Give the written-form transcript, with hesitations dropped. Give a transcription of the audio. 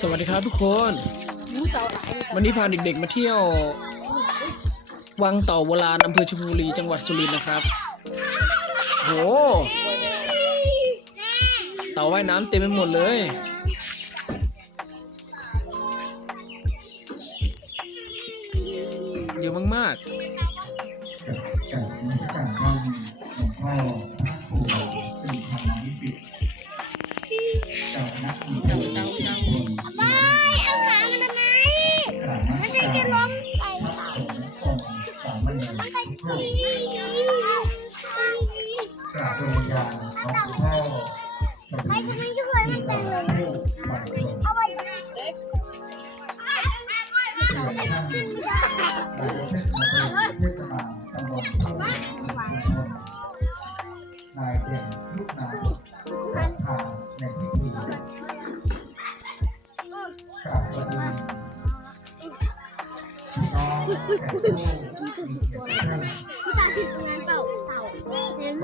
สวัสดีครับทุกคนวันนี้พาเด็กๆมาเที่ยววังเต่าโบราณอำเภอชุมพลีจังหวัดสุรินทร์นะครับโหเต่าว่ายน้ำเต็มไปหมดเลยเยอะมากๆเอาขามันทำไมมันจะล้มไปมันไปที่กราบดวงวิญญาณของพ่อไปจะไม่ช่วยมันเลยเอาไว้เล็กนายกเทศมนตรีเทศบาลตำบลท่าม่วงนายเด่นลูกนายประธานในพิธีกราบสวัสดีพี่น้องแขกผู้มีเกียรติทุกท่าน ที่ตาที่งานเต่าเห็น